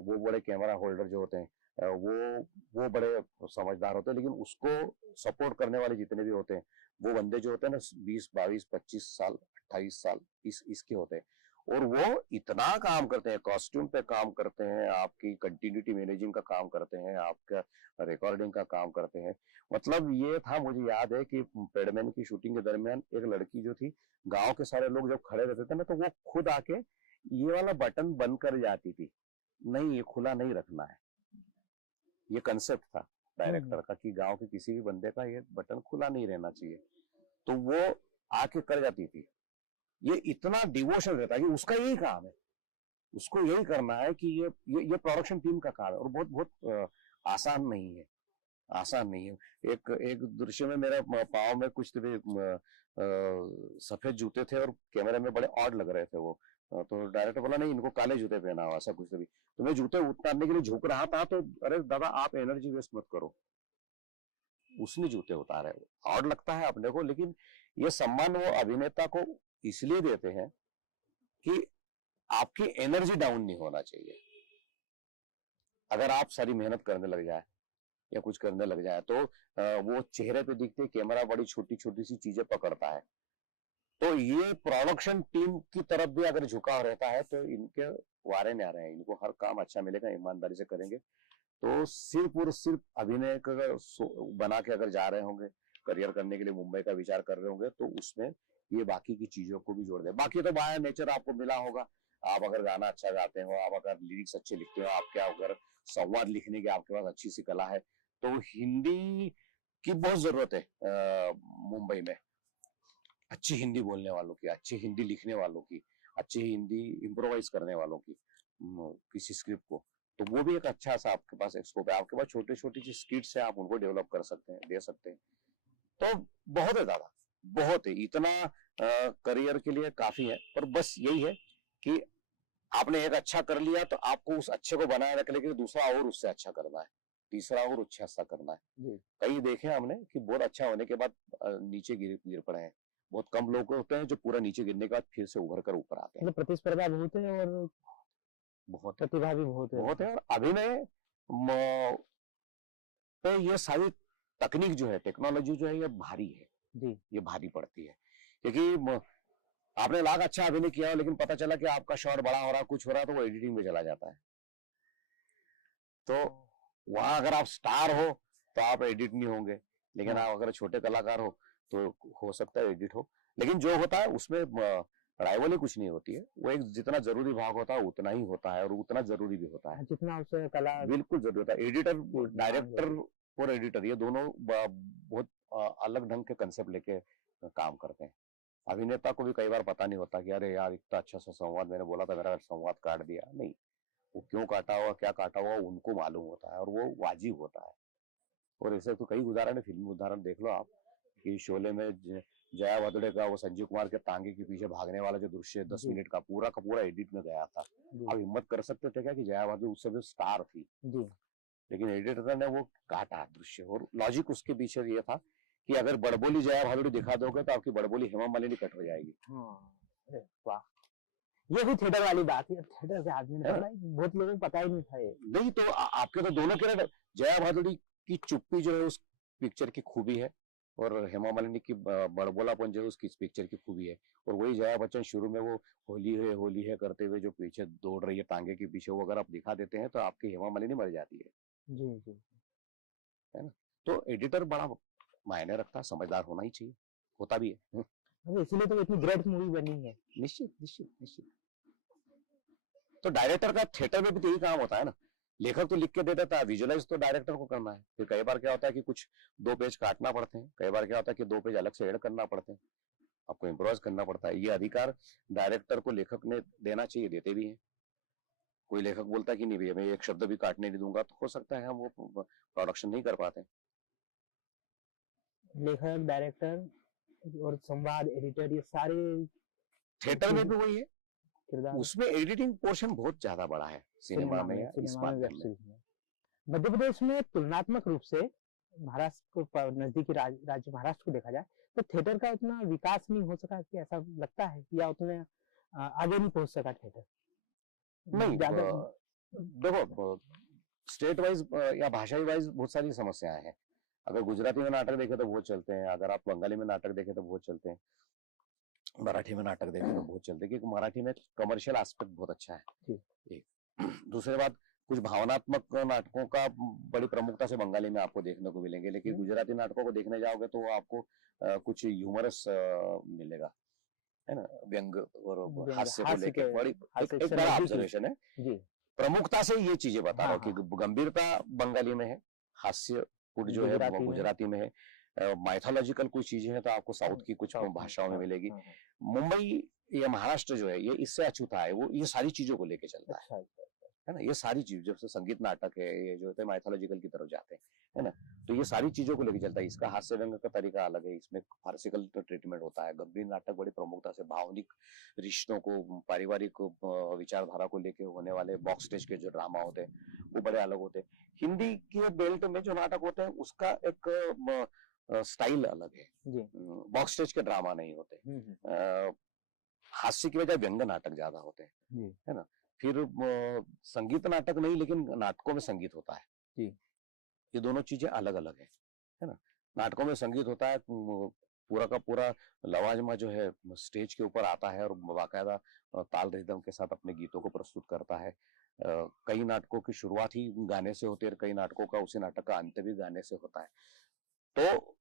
वो बड़े कैमरा होल्डर जो होते हैं वो बड़े समझदार होते हैं लेकिन उसको सपोर्ट करने वाले जितने भी होते हैं वो बंदे जो होते हैं ना 20, 22, 25 साल, 28 साल इसके होते हैं और वो इतना काम करते हैं, कॉस्ट्यूम पे काम करते हैं, आपकी कंटिन्यूटी मैनेजिंग का काम करते हैं, आपका रिकॉर्डिंग का काम करते हैं। मतलब ये था, मुझे याद है कि पैडमैन की शूटिंग के दरमियान एक लड़की जो थी, गांव के सारे लोग जब खड़े रहते थे ना तो वो खुद आके ये वाला बटन बंद कर जाती थी, नहीं ये खुला नहीं रखना है। ये कंसेप्ट था डायरेक्टर का कि गांव के किसी भी बंदे का ये बटन खुला नहीं रहना चाहिए, तो वो आके कर जाती थी। ये इतना डिवोशन रहता है कि उसका यही काम है, उसको यही करना है कि ये प्रोडक्शन टीम का काम है और बहुत बहुत आसान नहीं है, आसान नहीं है। एक दृश्य में मेरे पाँव में कुछ सफेद जूते थे और कैमरे में बड़े ऑड लग रहे थे वो, तो डायरेक्टर बोला नहीं इनको काले जूते पहना हो, ऐसा कुछ भी। तो मैं जूते उतारने के लिए झुक रहा था तो अरे दादा आप एनर्जी वेस्ट मत करो, उसने जूते उतारे। ऑड लगता है अपने को लेकिन ये सम्मान वो अभिनेता को इसलिए देते हैं कि आपकी एनर्जी डाउन नहीं होना चाहिए। अगर आप सारी मेहनत करने लग जाए या कुछ करने लग जाए तो वो चेहरे पे दिखते कैमरा बड़ी छोटी छोटी सी चीजें पकड़ता है। तो ये प्रोडक्शन टीम की तरफ भी अगर झुकाव रहता है तो इनके वारे नहीं आ रहे हैं, इनको हर काम अच्छा मिलेगा, ईमानदारी से करेंगे तो सिर्फ और सिर्फ अभिनय बना के अगर जा रहे होंगे, करियर करने के लिए मुंबई का विचार कर रहे होंगे तो उसमें ये बाकी की चीजों को भी जोड़ दे। बाकी तो बाय नेचर आपको मिला होगा, आप अगर गाना अच्छा गाते हो, आप अगर लिरिक्स अच्छे लिखते हो, आपके अगर संवाद लिखने की आपके पास अच्छी सी कला है तो हिंदी की बहुत जरूरत है मुंबई में, अच्छी हिंदी बोलने वालों की, अच्छी हिंदी लिखने वालों की, अच्छी हिंदी इम्प्रोवाइज करने वालों की किसी स्क्रिप्ट को, तो वो भी एक अच्छा सा आपके पास एक स्कोप है। आपके पास छोटे छोटी सी स्किट्स है, आप उनको डेवलप कर सकते हैं, दे सकते हैं। तो बहुत है, ज्यादा बहुत है, इतना करियर के लिए काफी है। पर बस यही है कि आपने एक अच्छा कर लिया तो आपको उस अच्छे को बनाए रखने के लिए दूसरा और उससे अच्छा करना है, तीसरा और अच्छा करना है। जी। कई देखे हमने कि बहुत अच्छा होने के बाद नीचे गिर गिर पड़े हैं। बहुत कम लोग होते हैं जो पूरा नीचे गिरने के बाद फिर से उभर कर ऊपर आते हैं। मतलब प्रतिस्पर्धा बहुत है और बहुत है, प्रतिभा भी बहुत है। बहुत है। और अभिनय पे ये सारी तकनीक जो है, टेक्नोलॉजी जो है, ये भारी है जी। ये भारी पड़ती है। क्योंकि आपने लाख अच्छा अभिनय किया लेकिन पता चला कि आपका शॉट बड़ा हो रहा, कुछ हो रहा, तो वो एडिटिंग में चला जाता है। तो वहां अगर आप स्टार हो तो आप एडिट नहीं होंगे, लेकिन आप अगर छोटे कलाकार हो तो हो सकता है एडिट हो। लेकिन जो होता है उसमें राइवली कुछ नहीं होती है, वो एक जितना जरूरी भाग होता है उतना ही होता है और उतना जरूरी भी होता है, जितना उसे कला बिल्कुल जरूरी होता है। एडिटर, डायरेक्टर और एडिटर ये दोनों बहुत अलग ढंग के कंसेप्ट लेके काम करते हैं। अभिनेता को भी कई बार पता नहीं होता कि अरे यार इतना अच्छा सा संवाद मैंने बोला था, मेरा संवाद काट दिया। नहीं, वो क्यों काटा हुआ, क्या काटा हुआ, उनको मालूम होता है और वो वाजिब होता है। और ऐसे तो कई उदाहरण है, फिल्मी उदाहरण देख लो आप कि शोले में जया भादुड़े का वो संजीव कुमार के टांगे के पीछे भागने वाला जो दृश्य 10 मिनट का पूरा एडिट में गया था। आप हिम्मत कर सकते थे क्या कि जया भादुड़े उस समय स्टार थी जी। लेकिन एडिटर ने वो काटा दृश्य। और लॉजिक उसके पीछे ये था कि अगर बड़बोली जया भादुड़ी दिखा दोगे तो आपकी बड़बोली हेमा मालिनी कट हो जाएगी। वाह, ये भी थिएटर वाली बात है। थिएटर से आदमी ने पढ़ा, बहुत लोगों को पता ही नहीं था ये। नहीं तो आपके तो दोनों के, जया भादुड़ी की चुप्पी जो है उस पिक्चर की खूबी है और हेमा मालिनी की बड़बोलापन जो है उसकी पिक्चर की खूबी है। और वही जया बच्चन शुरू में वो होली है करते हुए जो पीछे दौड़ रही है टांगे के पीछे, वो अगर आप दिखा देते हैं तो आपकी हेमा मालिनी मर जाती है। जी जी। है ना। तो एडिटर बड़ा मायने रखता है, समझदार होना ही चाहिए, होता भी है। इसीलिए तो इतनी ग्रेट मूवी बनी है। निश्चित निश्चित निश्चित। तो डायरेक्टर का थिएटर में भी यही काम होता है ना, लेखक तो लिख के दे देता है, विजुअलाइज तो डायरेक्टर को करना है। फिर कई बार क्या होता है कि कुछ 2 पेज काटना पड़ते हैं, कई बार क्या होता है कि 2 पेज अलग से ऐड करना पड़ते हैं, आपको इम्प्रोवाइज करना पड़ता है। ये अधिकार डायरेक्टर को लेखक ने देना चाहिए, देते भी हैं। कोई लेखक बोलता है कि नहीं भैया मैं एक शब्द भी काटने नहीं दूंगा, तो हो सकता है हम वो प्रोडक्शन नहीं कर पाते। लेखक, डायरेक्टर और संवाद, एडिटर, ये सारे थिएटर में भी वही है, उसमें एडिटिंग पोर्शन बहुत ज्यादा बड़ा है सिनेमा में या इस माध्यम में। मध्य प्रदेश में तुलनात्मक रूप से महाराष्ट्र को, नजदीकी राज्य महाराष्ट्र को देखा जाए तो थिएटर का उतना विकास नहीं हो सका, कि ऐसा लगता है, या उतने आगे नहीं पहुंच सका थिएटर? नहीं, देखो स्टेट वाइज या भाषाई वाइज बहुत सारी समस्याएं हैं। अगर गुजराती में नाटक देखे तो बहुत चलते हैं, अगर आप बंगाली में नाटक देखे तो बहुत चलते हैं, मराठी में नाटक देखे तो बहुत चलते हैं, क्योंकि मराठी में कमर्शियल एस्पेक्ट बहुत अच्छा है। एक दूसरी बात, कुछ भावनात्मक नाटकों का बड़ी प्रमुखता से बंगाली में आपको देखने को मिलेंगे, लेकिन गुजराती नाटकों को देखने जाओगे तो आपको कुछ ह्यूमरस मिलेगा, है ना, व्यंग और हास्य को लेकर बड़ी एक बड़ा ऑब्जर्वेशन है। प्रमुखता से ये चीजें बता रहा हूँ कि गंभीरता बंगाली में है, हास्य कुछ जो है वो गुजराती में है, माइथोलॉजिकल कुछ चीजें हैं तो आपको साउथ की कुछ भाषाओं में मिलेगी। मुंबई या महाराष्ट्र जो है ये इससे अछूता है, वो ये सारी चीजों को लेके चलता है ना। ये सारी चीज जैसे संगीत नाटक है, ये जो है माइथोलॉजिकल की तरफ जाते हैं, है ना, तो ये सारी चीजों को लेके चलता है। इसका हास्य व्यंग का तरीका अलग है, इसमें फार्सिकल ट्रीटमेंट होता है। गंभीर नाटक बड़ी प्रमुखता से भावनिक रिश्तों को, पारिवारिक विचारधारा को लेके होने वाले बॉक्स स्टेज के जो ड्रामा होते हैं वो बड़े अलग होते हैं। हिंदी के बेल्ट में जो नाटक होते हैं उसका एक स्टाइल अलग है, बॉक्स स्टेज के ड्रामा नहीं होते, हास्य की वजह व्यंग नाटक ज्यादा होते हैं, है ना। फिर संगीत नाटक नहीं, लेकिन नाटकों में संगीत होता है। ये दोनों चीजें अलग अलग है ना। नाटकों में संगीत होता है, पूरा का पूरा लवाजमा जो है स्टेज के ऊपर आता है और बाकायदा ताल रिदम के साथ अपने गीतों को प्रस्तुत करता है। कई नाटकों की शुरुआत ही गाने से होती है और कई नाटकों का, उसी नाटक का अंत भी गाने से होता है। तो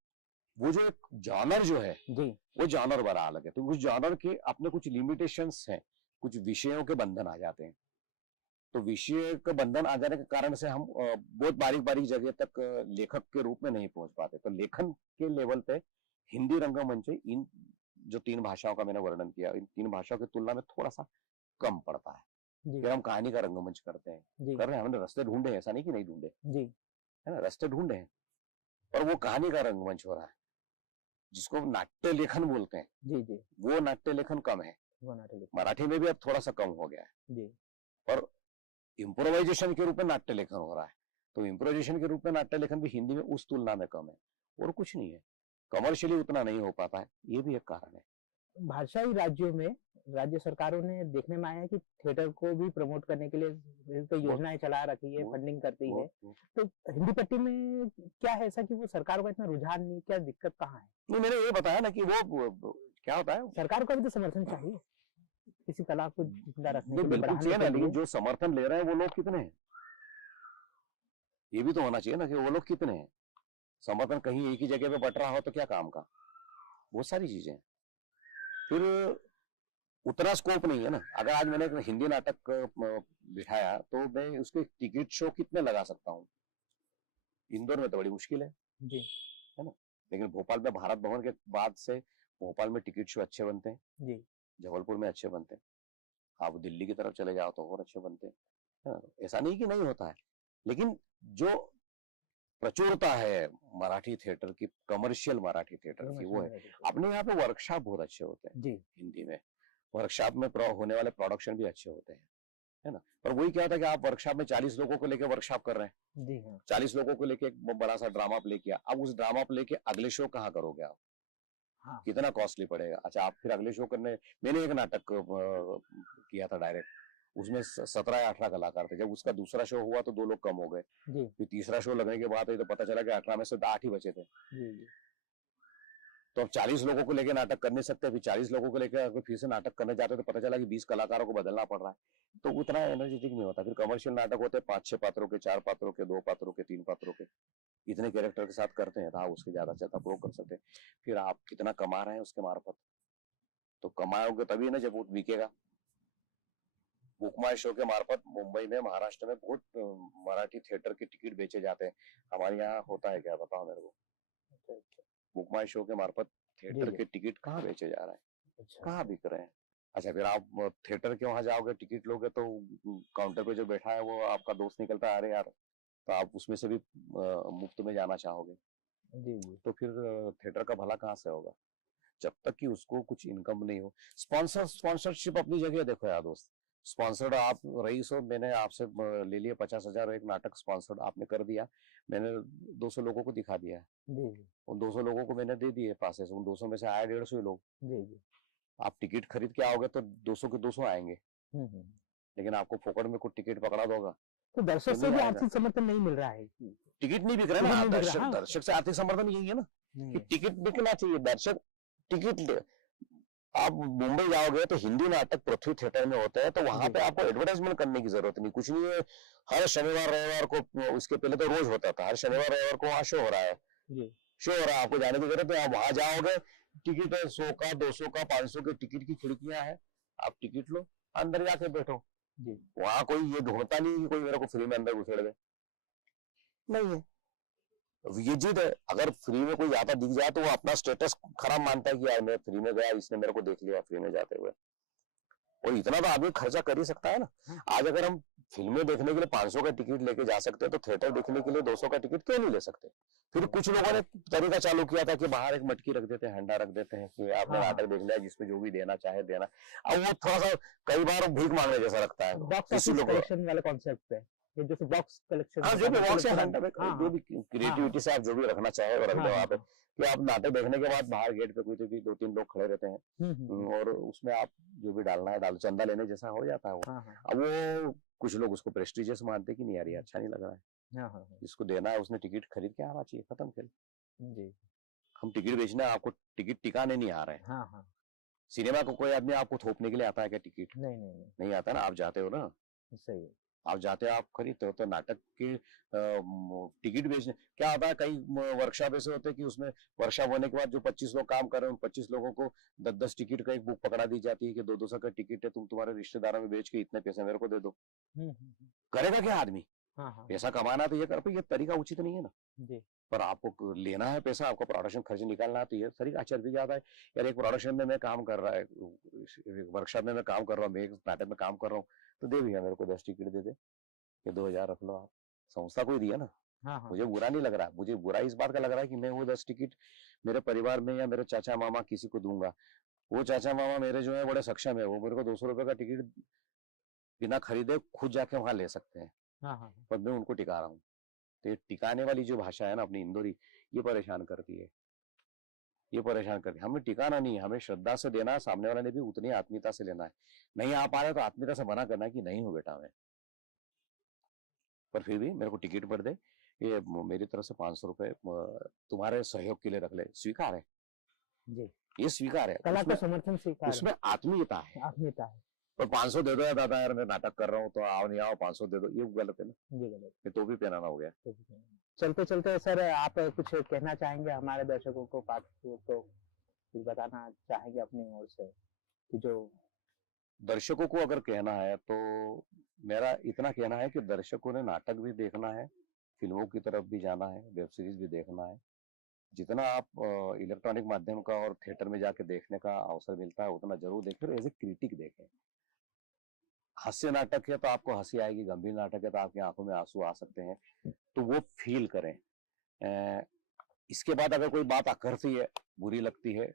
वो जो एक जॉनर जो है वो जॉनर बड़ा अलग है। तो उस जॉनर के अपने कुछ लिमिटेशंस हैं, कुछ विषयों के बंधन आ जाते हैं। तो विषय के बंधन आ जाने के कारण से हम बहुत बारीक बारीक जगह तक लेखक के रूप में नहीं पहुंच पाते। तो लेखन के लेवल पे हिंदी रंगमंच इन जो 3 भाषाओं का मैंने वर्णन किया, इन 3 भाषाओं की तुलना में थोड़ा सा कम पड़ता है। फिर हम कहानी का रंगमंच करते हैं, कर रहे हैं, हमने रास्ते ढूंढे, ऐसा नहीं कि नहीं ढूंढे, है ना, रास्ते ढूंढे हैं, और वो कहानी का रंगमंच हो रहा है। जिसको नाट्य लेखन बोलते हैं, जी जी, वो नाट्य लेखन कम है। वो नाटक लिखा। मराठी में भी अब थोड़ा सा कम हो गया है, जी पर इम्प्रोवाइजेशन के रूप में नाट्य लेखन हो रहा है। तो इम्प्रोवाइजेशन के रूप में नाट्य लेखन भी हिंदी में उस तुलना में कम है, और कुछ नहीं है, कमर्शियली उतना नहीं हो पाता है, ये भी एक कारण है। भाषाई राज्यों में राज्य सरकारों ने देखने में आया है कि थिएटर को भी प्रमोट करने के लिए तो योजनाएं चला रखी है, फंडिंग करती है। तो हिंदी पट्टी में क्या है ऐसा कि वो सरकारों का इतना रुझान नहीं, क्या दिक्कत कहाँ है? नहीं, मैंने ये बताया ना कि वो क्या होता है, सरकार को भी तो समर्थन चाहिए किसी कला को जिंदा रखने जो के लिए, बिल्कुल बढ़ाने चाहिए ना, के लेकिन लिए। जो समर्थन ले रहे हैं वो लोग कितने हैं, ये भी तो होना चाहिए ना कि वो लोग कितने हैं। समर्थन कहीं एक ही जगह पे बट रहा हो तो क्या काम का, बहुत सारी चीजें हैं। फिर उतना स्कोप नहीं है ना। अगर आज मैंने एक हिंदी नाटक बिठाया तो मैं उसके टिकट शो कितने लगा सकता हूँ, इंदौर में तो बड़ी मुश्किल है जी ना। लेकिन भोपाल में भारत भवन के बाद से भोपाल में टिकट शो अच्छे बनते हैं, जी, जबलपुर में अच्छे बनते हैं, आप दिल्ली की तरफ चले जाओ तो और अच्छे बनते हैं, है ना। ऐसा नहीं कि नहीं होता है, लेकिन जो प्रचुरता है मराठी थिएटर की, कमर्शियल मराठी थिएटर की, वो है। अपने यहाँ पे वर्कशॉप बहुत अच्छे होते हैं जी हिंदी में, वर्कशॉप में होने वाले प्रोडक्शन भी अच्छे होते हैं, है ना। पर वही क्या था कि आप वर्कशॉप में 40 लोगों को लेकर वर्कशॉप कर रहे हैं, जी हाँ 40 लोगों को लेके एक बड़ा सा ड्रामा प्ले किया, अब उस ड्रामा प्ले के अगले शो कहाँ करोगे आप, हाँ कितना कॉस्टली पड़ेगा। अच्छा, आप फिर अगले शो करने, मैंने एक नाटक किया था डायरेक्ट, उसमें 17 या 18 कलाकार थे। जब उसका दूसरा शो हुआ तो 2 लोग कम हो गए, जी फिर तीसरा शो लगने के बाद तो पता चला कि 18 में से 8 ही बचे थे। जी जी, तो अब 40 लोगों को लेकर नाटक कर नहीं सकते, फिर 40 लोगों को लेकर अगर फिर से नाटक करने जाते तो पता चला कि 20 कलाकारों को बदलना पड़ रहा है, तो उतना एनर्जेटिक नहीं होता। फिर कमर्शियल नाटक होते हैं 5-6 पात्रों के, 4 पात्रों के, 2 पात्रों के, 3 पात्रों के, इतने कैरेक्टर के साथ करते हैं तो आप उसके ज्यादा से ज्यादा कर सकते हैं। फिर आप कितना कमा रहे हैं उसके मार्फत, तो कमाओगे तभी ना जब वो बिकेगा। बुक माई शो के मार्फत मुंबई में, महाराष्ट्र में बहुत मराठी थिएटर के टिकट बेचे जाते हैं। हमारे यहाँ होता है क्या, बताओ मेरे को। बुक माई शो के मार्फत थिएटर जी। के टिकट कहाँ बेचे जा रहे हैं, अच्छा कहाँ बिक रहे हैं। अच्छा, फिर आप थिएटर के वहां जाओगे, टिकट लोगे तो काउंटर पे जो बैठा है वो आपका दोस्त निकलता है, अरे यार, तो आप उसमें से भी मुफ्त में जाना चाहोगे, जी जी तो फिर थिएटर का भला कहाँ से होगा जब तक कि उसको कुछ इनकम नहीं हो। स्पॉन्सरशिप अपनी जगह देखो यार दोस्त, स्पॉन्सर्ड आप रईस हो, मैंने आपसे ले लिया 50,000 एक नाटक, स्पॉन्सर्ड आपने कर दिया, मैंने 200 लोगों को दिखा दिया, जी जी उन 200 लोगों को मैंने दे दिए पासेस, उन 200 में से आए 150 लोग। जी जी, आप टिकट खरीद के आओगे तो 200 के 200 आएंगे, हम्म। लेकिन आपको फोकट में कुछ टिकट पकड़ा दोगा तो दर्शक तो से नहीं भी आएगा। आर्थिक समर्थन नहीं मिल रहा है, टिकट नहीं बिक रहा टिकट ना, नहीं बिक दर्शक रहा। दर्शक से आर्थिक समर्थन यही है ना नहीं कि है। टिकट बिकना चाहिए। दर्शक टिकट, आप मुंबई जाओगे तो हिंदी नाटक पृथ्वी थिएटर में होते हैं, तो वहां पे आपको एडवर्टाइजमेंट करने की जरूरत नहीं, कुछ नहीं है। हर शनिवार रविवार को, उसके पहले तो रोज होता था, हर शनिवार रविवार को वहाँ शो हो रहा है, जी शो हो रहा है, आपको जाने की जरूरत है। आप वहां जाओगे, टिकट है 100 का, 200 का, 500 के टिकट की खिड़कियां हैं, आप टिकट लो, अंदर जाके बैठो। जी वहां कोई ये ढूंढता नहीं कि कोई मेरे को फ्री में अंदर घुसेड़ दे, नहीं है। ये जिद है, अगर फ्री में कोई ज्यादा दिख जाए तो वो अपना स्टेटस खराब मानता है कि यार मैं फ्री में गया, इसने मेरे को देख लिया फ्री में जाते हुए, और इतना तो आदमी खर्चा कर ही सकता है ना। आज अगर हम फिल्में देखने के लिए 500 का टिकट लेके जा सकते हैं तो थिएटर देखने के लिए 200 का टिकट क्यों नहीं ले सकते। फिर कुछ लोगों ने तरीका चालू किया था कि बाहर एक मटकी रख देते हैं, हंडा रख देते हैं कि आपने नाटक देख लिया, जिसमें जो भी देना चाहे देना। अब वो थोड़ा सा कई बार भीख मांगने जैसा लगता है, बॉक्स इसी ऑफिस लोगों कलेक्शन वाले कॉन्सेप्ट पे, ये जैसे बॉक्स कलेक्शन, हाँ, जो भी बॉक्स है, हंडा में हाँ जो भी क्रिएटिविटी से आप जो भी रखना चाहे वो रख दो वहाँ पे, कि आप नाटक देखने के बाद बाहर गेट पे कोई तो भी 2-3 लोग खड़े रहते हैं, और उसमें आप जो भी डालना है डालो, चंदा लेने जैसा हो जाता है वो। अब वो कुछ लोग उसको प्रेस्टिजियस मानते कि नहीं यार ये अच्छा नहीं लग रहा है, जिसको देना है उसने टिकट खरीद के आना चाहिए, खत्म खेल। जी हम टिकट बेचना है, आपको टिकट टिकाने नहीं आ रहे हैं। हाँ सिनेमा को कोई आदमी आपको थोपने के लिए आता है क्या टिकट? नहीं नहीं आता ना, आप जाते हो ना, सही है। आप जाते हो, आप खरीदते हो। तो नाटक के टिकट बेचने क्या होता है, कई वर्कशॉप ऐसे होते हैं कि उसमें वर्कशॉप होने के बाद जो 25 लोग काम कर रहे हैं, 25 लोगों को 10-10 टिकट का एक बुक पकड़ा दी जाती है कि 200 का टिकट है, तुम तुम्हारे रिश्तेदारों में बेच के इतने पैसे मेरे को दे दो। करेगा क्या आदमी? पैसा कमाना तो ये कर, ये तरीका उचित नहीं है ना जी पर आपको लेना है पैसा, आपको प्रोडक्शन खर्च निकालना है, तो ये तरीका आश्चर्य भी ज्यादा है। यार एक प्रोडक्शन में मैं काम कर रहा है, वर्कशॉप में मैं काम कर रहा हूँ, मैं एक नाटक में काम कर रहा हूँ, तो दे भैया मेरे को 10 टिकट दे दे, ये 2000 रख लो आप, संस्था को ही दिया ना। मुझे बुरा नहीं लग रहा, मुझे बुरा इस बात का लग रहा है कि मैं वो 10 टिकट मेरे परिवार में या मेरे चाचा मामा किसी को दूंगा, वो चाचा मामा मेरे जो है बड़े सक्षम है, वो मेरे को 200 रुपए का टिकट बिना खरीदे खुद जाके वहां ले सकते हैं, हाँ हाँ पर मैं उनको टिका रहा हूँ। तो ये टिकाने वाली जो भाषा है ना अपनी इंदौरी, ये परेशान करती है, ये परेशान करती है। हमें टिकाना नहीं है, हमें श्रद्धा से देना है, सामने वाले ने भी उतनी आत्मीयता से लेना है। नहीं आ पा रहे तो आत्मीयता से मना करना है कि नहीं हो बेटा मैं, पर फिर भी मेरे को टिकट पर दे, ये मेरी तरफ से 500 रुपए तुम्हारे सहयोग के लिए रख ले, स्वीकार है, जी, ये स्वीकार है। कला का उसमें समर्थन स्वीकार उसमें आत्मीयता है। आत्मीयता है। पर 500 दे दो यार दादा, यार मैं नाटक कर रहा हूँ तो आओ नहीं आओ 500 दे दो, ये गलत है ना, जी गलत। ये तो भी पहनाना हो गया। चलते चलते सर आप कुछ कहना चाहेंगे हमारे दर्शकों को, पाठकों को कुछ बताना चाहेंगे अपनी ओर से कि जो दर्शकों को अगर कहना है तो मेरा इतना कहना है कि दर्शकों ने नाटक भी देखना है, फिल्मों की तरफ भी जाना है, वेब सीरीज भी देखना है। जितना आप इलेक्ट्रॉनिक माध्यम का और थिएटर में जाके देखने का अवसर मिलता है उतना जरूर देखें, एज ए क्रिटिक देखें। हास्य नाटक है तो आपको हंसी आएगी, गंभीर नाटक है तो आपकी आंखों में आंसू आ सकते हैं, तो वो फील करें। इसके बाद अगर कोई बात आकर्षी है, बुरी लगती है,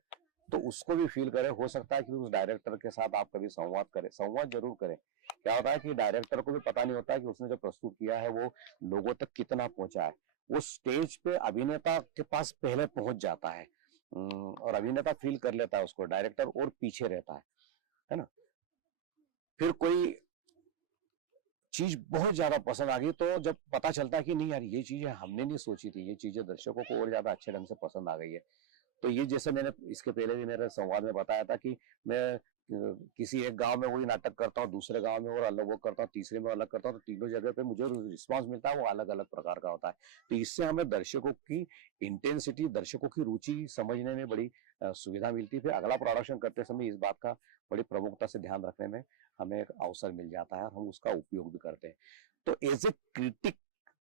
तो उसको भी फील करें। हो सकता है कि उस डायरेक्टर के साथ आप कभी संवाद करें, संवाद जरूर करें। क्या होता है कि डायरेक्टर को भी पता नहीं होता है कि उसने जो प्रस्तुत किया है वो लोगों तक कितना पहुंचा है। वो स्टेज पे अभिनेता के पास पहले पहुंच जाता है और अभिनेता फील कर लेता है उसको, डायरेक्टर और पीछे रहता है ना। फिर कोई चीज बहुत ज्यादा पसंद आ गई तो जब पता चलता है कि नहीं यार ये चीजें हमने नहीं सोची थी, ये चीजें दर्शकों को और ज्यादा अच्छे ढंग से पसंद आ गई है, तो ये जैसे मैंने इसके पहले भी मेरे संवाद में बताया था कि मैं किसी एक गांव में वही नाटक करता हूँ, दूसरे गांव में और अलग वो करता हूँ, तीसरे में अलग करता हूँ, तो तीनों जगह पे मुझे रिस्पांस मिलता है वो अलग अलग प्रकार का होता है। तो इससे हमें दर्शकों की इंटेंसिटी, दर्शकों की रुचि समझने में बड़ी सुविधा मिलती है। फिर अगला प्रोडक्शन करते समय इस बात का बड़ी प्रमुखता से ध्यान रखने में हमें एक अवसर मिल जाता है और हम उसका उपयोग भी करते हैं। तो एज ए क्रिटिक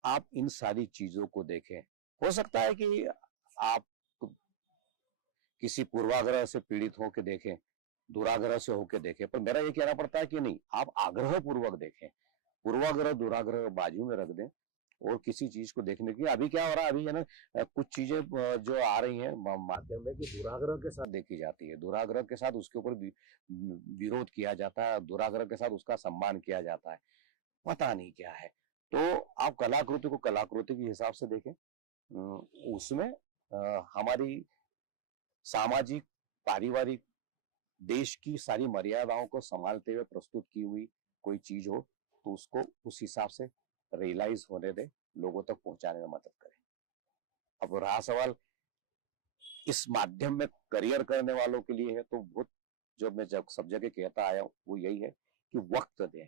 आप इन सारी चीजों को देखें। हो सकता है कि आप किसी पूर्वाग्रह से पीड़ित होकर देखें, दुराग्रह से होकर देखें, पर मेरा ये कहना पड़ता है कि नहीं, आप आग्रह पूर्वक देखें, पूर्वाग्रह दुराग्रह बाजू में रख दें और किसी चीज को देखने की। अभी क्या हो रहा है, अभी है ना कुछ चीजें जो आ रही हैं माध्यम में कि दुराग्रह के साथ देखी जाती है, दुराग्रह के साथ उसके ऊपर विरोध किया जाता है, दुराग्रह के साथ उसका सम्मान किया जाता है, पता नहीं क्या है। तो आप कलाकृति को कलाकृति के हिसाब से देखें, उसमें हमारी सामाजिक, पारिवारिक, देश की सारी मर्यादाओं को संभालते हुए प्रस्तुत की हुई कोई चीज हो तो उसको उस हिसाब से रियलाइज होने दे, लोगों तक पहुंचाने में मदद करें। अब रहा सवाल इस माध्यम में करियर करने वालों के लिए है, तो बहुत जो मैं जब सब जगह कहता आया हूं वो यही है कि वक्त दें,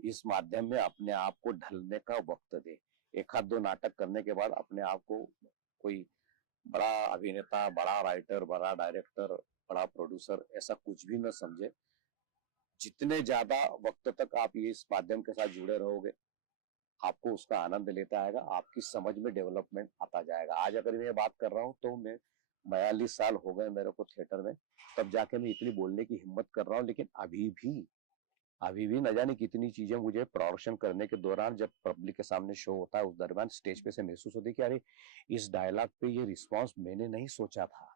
इस माध्यम में अपने आप को ढलने का वक्त दें। एक आध दो नाटक करने के बाद अपने आप को कोई बड़ा अभिनेता, बड़ा राइटर, बड़ा डायरेक्टर, बड़ा प्रोड्यूसर ऐसा कुछ भी न समझे। जितने ज्यादा वक्त तक आप ये इस माध्यम के साथ जुड़े रहोगे, आपको उसका आनंद लेता आएगा, आपकी समझ में डेवलपमेंट आता जाएगा। आज अगर मैं बात कर रहा हूँ तो मैं 42 साल हो गए मेरे को थिएटर में, तब जाके मैं इतनी बोलने की हिम्मत कर रहा हूँ। लेकिन अभी भी न जाने कितनी चीजें मुझे प्रोडक्शन करने के दौरान, जब पब्लिक के सामने शो होता है उस दरमियान स्टेज पे से महसूस होती है कि अरे इस डायलॉग पे ये रिस्पॉन्स मैंने नहीं सोचा था,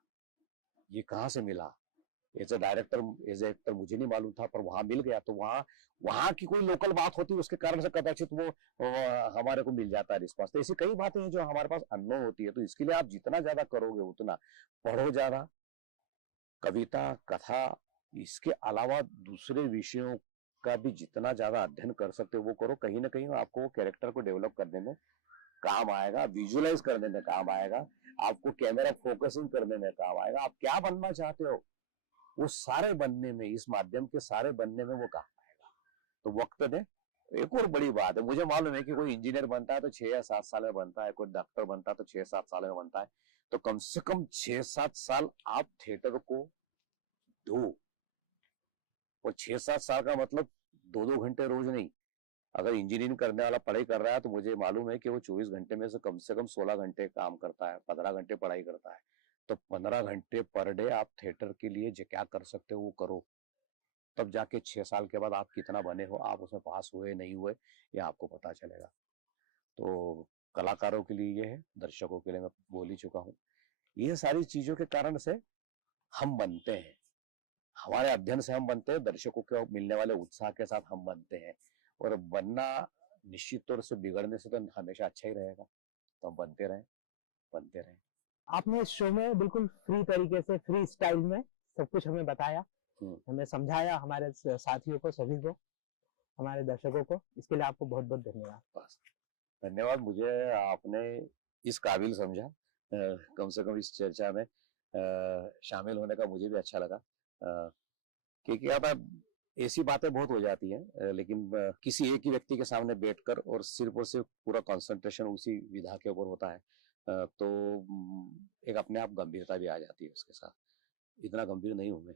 ये कहाँ से मिला। As a director, as a actor मुझे नहीं मालूम था, पर वहां मिल गया। तो वहां की कोई लोकल बात होती है, उसके कारण से कदाचित वो हमारे को मिल जाता है रिस्पॉन्स। तो ऐसी कई बातें हैं जो हमारे पास अननोन होती है। तो इसके लिए आप जितना ज्यादा करोगे उतना पढ़ो ज्यादा, कविता, कथा, इसके अलावा दूसरे विषयों का भी जितना ज्यादा अध्ययन कर सकते हो वो करो। कहीं ना कहीं आपको वो कैरेक्टर को डेवलप करने में काम आएगा, विजुअलाइज करने में काम आएगा, आपको कैमरा फोकसिंग करने में काम आएगा। आप क्या बनना चाहते हो वो सारे बनने में, इस माध्यम के सारे बनने में वो काम आएगा। तो वक्त दे। एक और बड़ी बात है, मुझे मालूम है कि कोई इंजीनियर बनता है तो 6 या 7 साल में बनता है, कोई डॉक्टर बनता है तो 6-7 साल में बनता है। तो कम से कम 6-7 साल आप थिएटर को दो। और 6-7 साल का मतलब 2-2 घंटे रोज नहीं। अगर इंजीनियरिंग करने वाला पढ़ाई कर रहा है तो मुझे मालूम है कि वो 24 घंटे में से कम 16 घंटे काम करता है, 15 घंटे पढ़ाई करता है। तो 15 घंटे पर डे आप थिएटर के लिए जो क्या कर सकते हो वो करो। तब जाके 6 साल के बाद आप कितना बने हो, आप उसमें पास हुए नहीं हुए, ये आपको पता चलेगा। तो कलाकारों के लिए ये है, दर्शकों के लिए मैं बोल ही चुका हूँ। ये सारी चीजों के कारण से हम बनते हैं, हमारे अध्ययन से हम बनते हैं, दर्शकों को मिलने वाले उत्साह के साथ हम बनते हैं। और बनना निश्चित तौर से बिगड़ने से तो हमेशा अच्छा ही रहेगा, तो हम बनते रहें, बनते रहें। आपने इस शो में बिल्कुल फ्री तरीके से, फ्री स्टाइल में सब कुछ हमें बताया, हमें समझाया, हमारे साथियों को, सभी को, हमारे दर्शकों को। इसके लिए आपको बहुत बहुत धन्यवाद। बस धन्यवाद, मुझे आपने इस काबिल समझा, कम से कम इस चर्चा में शामिल होने का मुझे भी अच्छा लगा। क्योंकि अब ऐसी बातें बहुत हो जाती हैं, लेकिन किसी एक ही व्यक्ति के सामने बैठकर और सिर्फ पूरा कंसंट्रेशन उसी विधा के ऊपर होता है, तो एक अपने आप गंभीरता भी आ जाती है उसके साथ। इतना गंभीर नहीं हूं मैं।